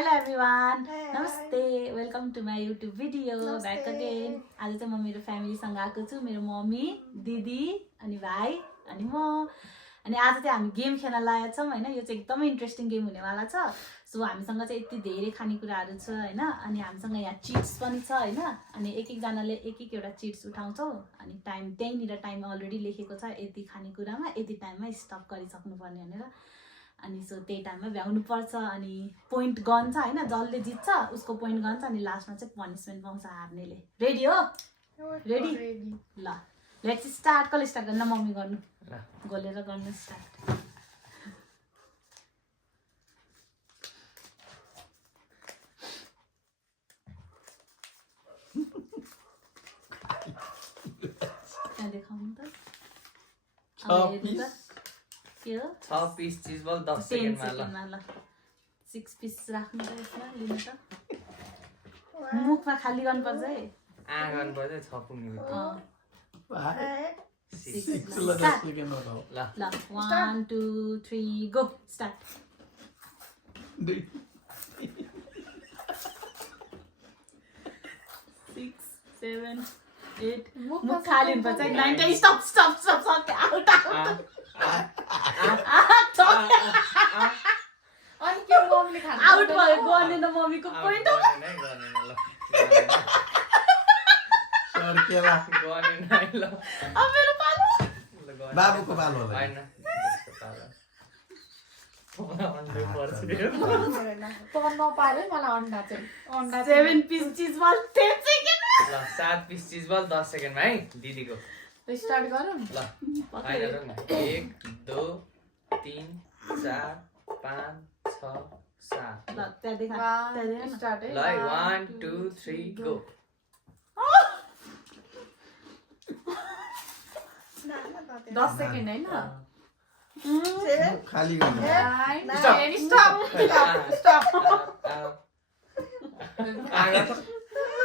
Hello everyone. Namaste. Welcome to my YouTube video. Back again. आज चाहिँ म मेरो फ्यामिलीसँग आएको छु. मेरो मम्मी, दिदी अनि भाइ अनि म. अनि आज चाहिँ हामी गेम खेल्न लागेका छौं हैन. यो चाहिँ एकदमै इन्ट्रेस्टिङ गेम हुनेवाला छ. सो हामीसँग चाहिँ यति धेरै खानेकुराहरू छ हैन. अनि हामीसँग यहाँ चिट्स पनि छ हैन. अनि एक जनाले एक एउटा चिट्स उठाउँछौ. अनि टाइम त्यहीँनिर टाइम अलरेडी लेखेको छ. यति खानेकुरामा यति टाइममा स्टप गरिसक्नु पर्ने भनेर. अनि सो त्यही टाइममा भ्याउनु पर्छ. अनि पोइन्ट गन्छ हैन. जसले जित्छ उसको पोइन्ट गन्छ. अनि लास्टमा चाहिँ पनिशमेन्ट पाउँछ हार्नेले. रेडी हो? रेडी? ल लेट्स स्टार्ट. कसले स्टार्ट गर्न? मम्मी गर्नु. गोलेर गर्नु स्टार्ट. देखाउनु त. के हो? 6 पिस चीज बल 10 सेकेन्डमा ल. 6 पिस राख्नु त यसमा लिनु त. मुखमा खाली गर्नुपर्छ है. गर्नुपर्छ 6 पुग्ने बित्तिकै. 6 ल 1 2 3 गो स्टार्ट. 6 7 8 मुख खाली गर्नुपर्छ. 9 स्टप आउट अनि के मम्मीले खानु आउट भयो. गर्ने त मम्मीको पोइन्ट हो. सर्केला गर्ने नै ल. अब मेरो पालो. बाबुको पालो होला. हैन त्यसको पालो. अन्डा पर्छ यो. त नपाले मलाई अन्डा चाहिँ. अन्डा 7 पिस चीज बल 10 सेकेन्ड. ल 7 पिस चीज बल 10 सेकेन्डमा है दिदीको. स्टार्ट गरौँ. ल हैन 1 2 3 4 5 6 7. ल त्यहाँ देखा. स्टार्ट है. ल 1 2 3 गो. 10 सेकेन्ड हैन. खाली गर्नु.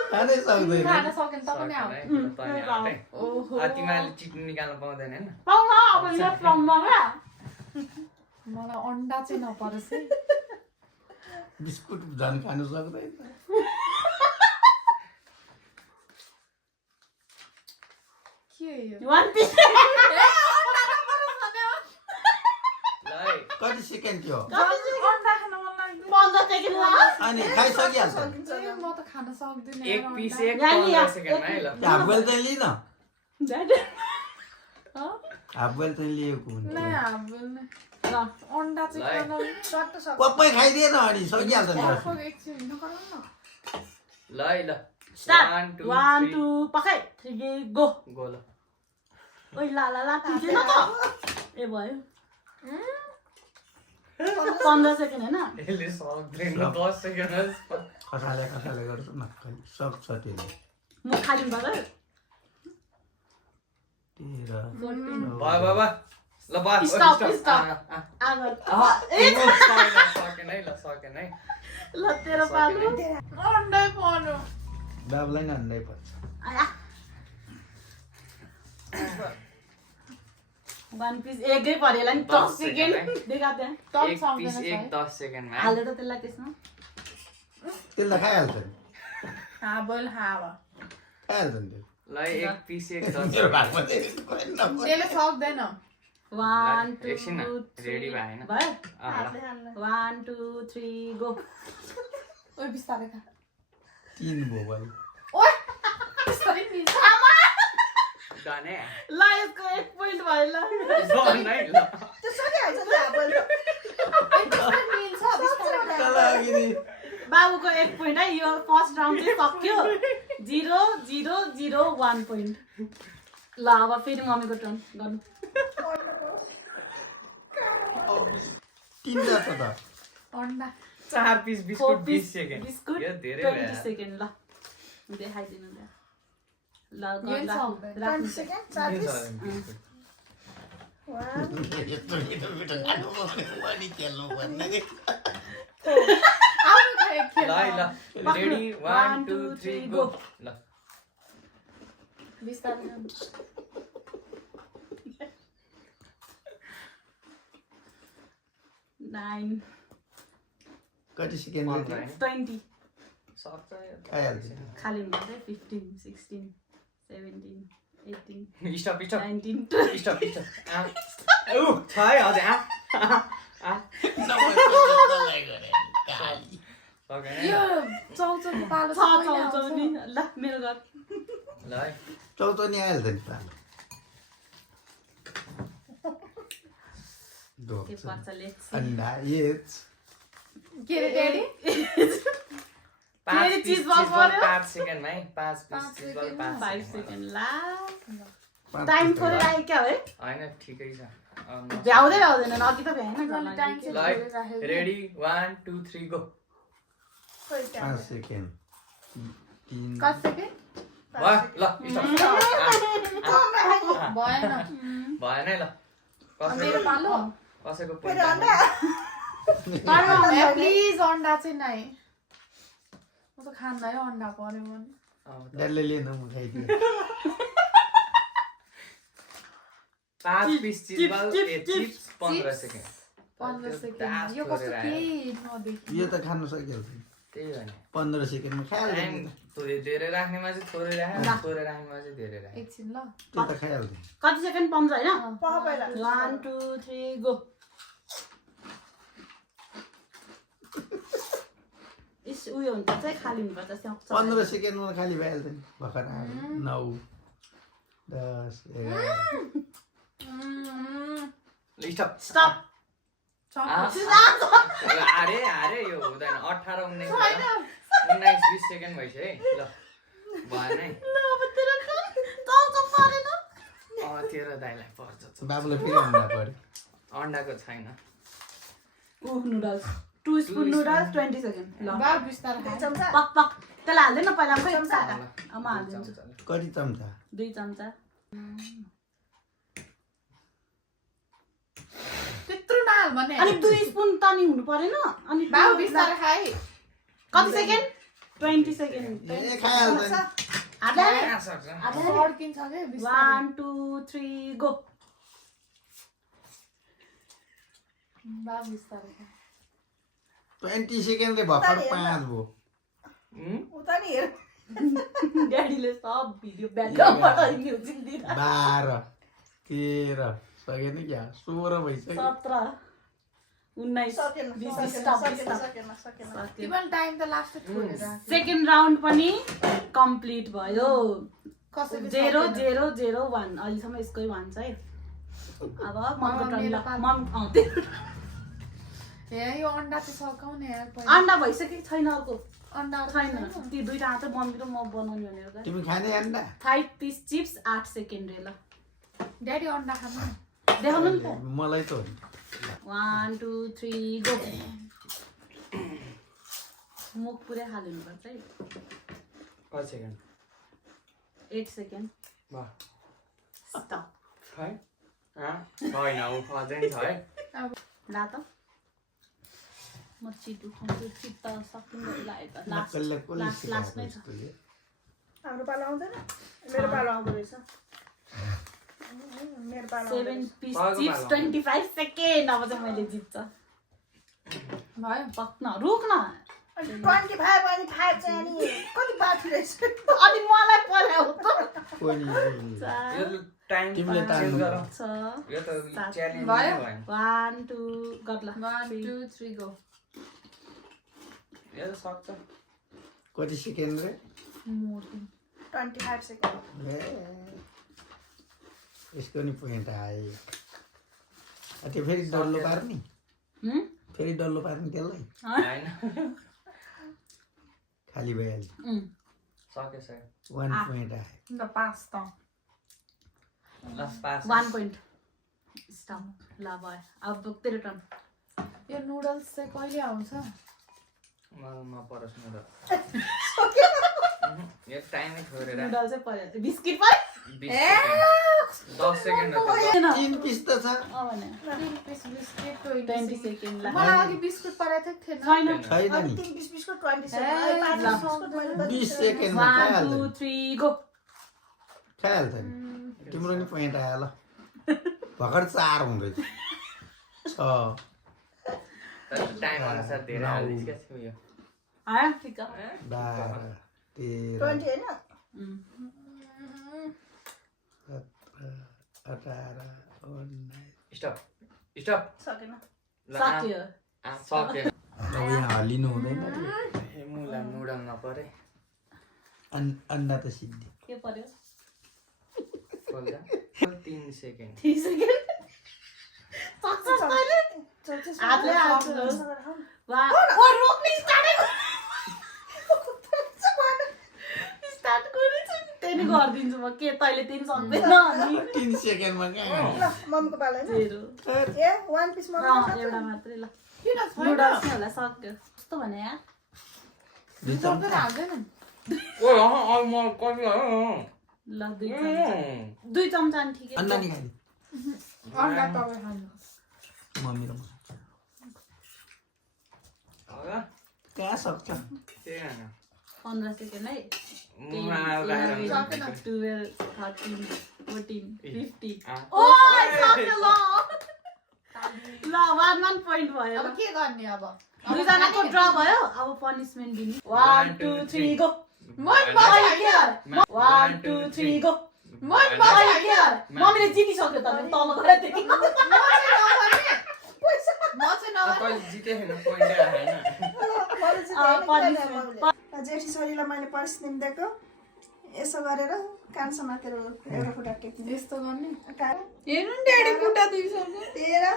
खानै सक्दैन. खान सकेन त पनि आऊ. तिमीले चिट निकाल्न पाउँदैन हैन. पाउन अब यो फ्रममा मलाई अन्डा चाहिँ नपरोस् है. बिस्कुट झन् खानु सक्दैन. के यो? 1 पिस. कति सेकेन्ड थियो? अन्डा खान मन लाग्दैन. 15 सेकेन्ड ल. अनि खाइसकिहाल्छ. म त खान सक्दिन. एक पिस 15 सेकेन्डमा है ल. हाफ बोइल चाहिँ लिन. ड्याडी हाफ बोइल चाहिँ लिएको हुन्छ. नै हाब्बल नै. ल अन्डा चाहिँ खान पप्पै खाइदिएन अनि सकिहाल्छ नि. एकछिन नगरौँ न. ल है ल. स्टार्ट. 1 2 पकाइ 3 गो. गो ल. ओइ ला तिर्दैन त. ए भयो. 15 सेकेन्ड हैन. यसले सक्दैन 10 सेकेन्डमा. खसाले गर्छ न. सक्छ त्यसले. मुख खाली भयो. 13 भयो बाबा. ल बस. स्टप. आमा सकेन है ल सकेन है. ल तेरो पालो. अन्डै पर्नु. बाबुलाई नि अन्डै पर्छ. आया 1 पिस एकै परेला नि 10 सेकेन्ड देखा त्यहाँ. टप एक सक्दैन पिस एक 10 सेकेन्डमा. हाल्दै त त्यसलाई त्यसमा. त्यसलाई खाइहाल्छ नि. हाबल हावा. खाइहाल्छ नि त्यो. ल एक पिस एक 10 मेरो भागमा चाहिँ त्यसले सक्दैन. 1 एकछिन 2 रेडी भयो हैन. भयो. 1 2 3 गो. ओइ बिस्तारै खा. 3 भयो भाइ. ओइ बिस्तारै पिस. डन है. ल यसको 1 पोइन्ट भयो ल. डन है ल. बाबुको 1 पोइन्ट है. यो फर्स्ट राउन्ड चाहिँ सक्यो. 0 0 0 1 पोइन्ट. ल अब फेरि मम्मीको टर्न गर्नु. 3 जाछ त. अन्डा 4 piece biscuit 20 piece second. Biscuit यो धेरै 20 भयो. सेकेन्ड. ल देखाइदिनु ल. ल यो सक्दैन. राख्नु. यस्तो मिठो खानु पनि खेल्नु पर्ने. आउनु खाए खेल. ल है ल. Ready 1 2 3 go. ल बिस्तारै. 9 कति सेकेन्ड पन्ध्र थियो? होइन? 20 सक्छ यो। खाइहाल्छ। खाली हुन्छ 15 16 17 18 स्टप स्टप 19 स्टप स्टप ऊ छ है अझै सकेन यो चौचौको पालो छ चाहिँ कहिले चौचौ आउँछ? नि ल मेरो घर ल है चौतनी आइहाल्छ नि पालो के पर्छ लेट्स अन्डा एज के रे ड्याडी? पाँच फेरि piece cheese ball cheese ball पर्यो? 5 सेकेन्डमा है 5 पिस पाँच cheese ball सेकेन्ड, 5 5 सेकेन्ड ला पाँच टाइम सेकेन्ड। थोरै लाग्यो क्या है होइन ठिकै छ भ्याउँदै भ्याउँदैन अघि त भ्याएन मैले टाइम चाहिँ ल थोरै राखेको। है रेडी 1 2 3 गो 5 सेकेन्ड 3 कति सेकेन्ड? भयो ल स्टप भएन। भएन है ल मेरो पालो? कसैको फेरि point अन्डा? ए, प्लिज अन्डा चाहिँ नै। म त खान्न है अन्डा पर्यो भने। अब त डल्ले लिनु म खाइदिएँ 5 piece cheese ball chips 15 second 15 त्यो सेकेन्ड। दास यो कस्तो छोडेर केही नदेखि। यो त खानु सकिहाल्छ त्यही हो नि 15 सेकेन्डमा खाइहाल्छ टाइम नि त। धेरै राख्नेमा चाहिँ थोरै राख्यो थोरै राख्नेमा चाहिँ धेरै राख्यो एकछिन ल। त्यो त खाइहाल्छ कति सेकेन्ड 15 हैन पहिला 1 2 3 गो इस उयो हुन्छ चाहिँ खाली हुनुपर्छ सक्छ 15 सेकेन्डमा खाली भइहाल्छ नि भर्खर 9 10 11 स्टप स्टप अरे अरे यो हुँदैन 18 19 20 सेकेन्ड भइसक्यो है ल भएन है तेरो दाइलाई पर्छ बाबुले फेरि अन्डा पर्यो अन्डाको छैन ऊ नुडल्स 2 स्पुन नुडल्स 20 सेकेन्ड ल बा बिस्तारै खा। चम्चा पक पक त्यसलाई हाल्दैन पहिला खै चम्चा। आमा हालिदिन्छु कति चम्चा 2 चम्चा त्यत्रो नहाल भने। अनि 2 स्पुन तनी हुनु परेन अनि बाबु बिस्तारै खाइ। कति सेकेन्ड 20 सेकेन्ड ए खाइहाल्छ नि हाल्दै कहाँ सक्छ सड्किन्छ के बिस्तारै। 1 2 3 गो बा बिस्तारै खा। 20 सेकेन्डले भर्खर 5 भयो उता नि हेर ड्याडीले सब भिडियो ब्याकअपबाट म्युजिक दिएर 12 13 सकेन क्या 16 भइसक्यो 17 19 सकेन 20 सकेन स्टप सकेन सकेन सकेन तिम्रो टाइम त लास्ट छोडेर राख्यो। सेकेन्ड राउन्ड पनि कम्प्लिट भयो कसैले 0 सकेन। 0 0 1 अहिलेसम्म यसकै 1 छ है अब मम्मीको टर्न मेरो ल पालो। मम तेरो ए यो अन्डा चाहिँ सकाउने यार पहिला। अन्डा भइसक्यो कि छैन अर्को अन्डा छैन ती दुईटा हात मम्मी र म बनाउने भनेर गरे तिमी खाने अन्डा 5 पिस चिप्स 8 सेकेन्ड रे ल ड्याडी अन्डा खानु। देखाउनु नि त मलाई त हो नि 1 2 3 गो मुख पुरै हाल्नुपर्छ है कति सेकेन्ड 8 सेकेन्ड वाह स्टप है छैन ऊ अझै नि छ है ला त म चिट उठाउँछु चिट त सकिँदै लाग्यो त लास्ट कसले कसले लास्ट लास्टमै छ सिकाएको यस्तोले? हाम्रो पालो आउँदैन मेरो पालो आउँदो रहेछ मेरो पालो आउँदो 7 पिस पालो चिप्स पालो। 25 सेकेन्ड अब चाहिँ मैले जित्छ भयो। पक्न रुक न अनि 25 अनि 5 चाहिँ अनि कति बाँकी रहेछ अनि मलाई पर्याउ त कोही नि कोही नि। यो टाइम तिमीले टाइम गरौ छ यो त च्यालेन्ज भयो? भयो 1 2 गर्ला 1 2 3 गो। यो त सक्छ कति सेकेन्ड रे 25 सेकेन्ड ए यसको नि पोइन्ट आयो त्यो फेरि डल्लो पार्ने फेरि डल्लो पार्ने त्यसलाई होइन खाली भइहाल्छ सक्यो सर 1 पोइन्ट आयो ल पास त। लास्ट पास 1 पोइन्ट स्टप ल भयो अब तेरो टर्न यो नुडल्स चाहिँ कहिले आउँछ? म परस्नु र यो टाइमै छोडेर नुडल चाहिँ पर्यो बिस्किट पर्यो 10 सेकेन्ड 3 पिस त छ भने 3 पिस बिस्किट 20 सेकेन्ड ला मलाई अघि बिस्कुट पराएको थिएन। छैन छैन नि 3 पिस बिस्कुट 20 सेकेन्ड 5 ल। बिस्कुट मैले 20 सेकेन्डमा 1 खाइहाल्छ 2 नि। 3 गो खाइहाल्छ नि तिम्रो नि पोइन्ट आयो ल भर्खर 4 हुँदैछ 6 तर टाइम अनुसार धेरै हालिदिस् क्या उयो आयो ठिक 12 13 20 होइन 17 18 19 स्टप स्टप सकेन ल सक्यो सक्यो अब यहाँ हल्लिनु हुँदैन ए मुला मुडल नपरे अन्डा त सिद्धि के पर्यो खोल्दा 3 सेकेन्ड 3 सेकेन्ड सक्छ तैले हातले हात वा ओ रोक्ने स्टार्ट गरेछ त्यही नै गरिदिन्छु म के तैले 3 सक्दैन अनि 3 सेकेन्डमा कहाँ ल मम्मीको पालो होइन जेरो ए वान पिस मम्मी एउटा मात्रै ल किन छैन नुडल्स नै होला सक्यो कस्तो भने यार दुई सक्दैन चम्चा हाल्दैन ओ अब म कति ल 2 चम्चा 2 चम्चा नि ठिकै अन्डा नि खाइदिए अन्डा तपाईँ खानु मम्मी र म कहाँ सक्छ त्यही हैन 15 सेकेन्ड है 12 12 13 14 15 आ। ओ सक्यो ल ल 1 पोइन्ट भयो अब के गर्ने अब दुईजनाको ड्र भयो अब पनिसमेन्ट दिने 1 2 3 गो मन अहिले बजायो के 1 2 3 गो मन अहिले के बजायो मम्मीले जितिसक्यो त तल गएर देखि म चाहिँ नगर्ने कहिले जिते हैन पोइन्ट आएन जेठी छोरीलाई मैले पनिसमेन्ट दिएको यसो गरेर कान समातेर एउटा खुट्टा टेक्ने यस्तो गर्ने कान हेर्नु नि ड्याडी खुट्टा दुईसक्यो 13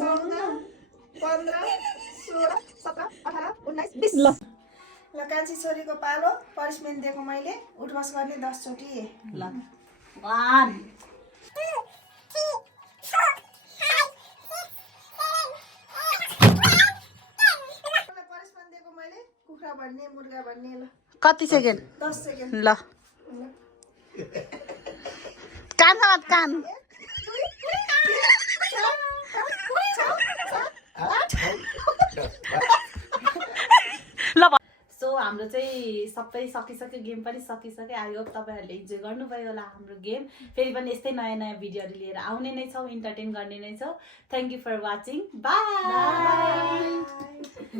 14 15 16 17 18 19 20 ल कान्छी छोरीको पालो पनिसमेन्ट दिएको मैले उठबस गर्ने 10 चोटि ल 1 पनिसमेन्ट दिएको मैले कुखुरा भन्ने मुर्गा भन्ने ल कति सेकेन्ड 10 सेकेन्ड ल कान समात कान ल सो हाम्रो चाहिँ सबै सकिसक्यो गेम पनि सकिसक्यो आई होप तपाईँहरूले इन्जोय गर्नुभयो होला हाम्रो गेम फेरि पनि यस्तै नयाँ नयाँ भिडियोहरू लिएर आउने नै छौँ इन्टरटेन गर्ने नै छौँ thank you for watching bye ल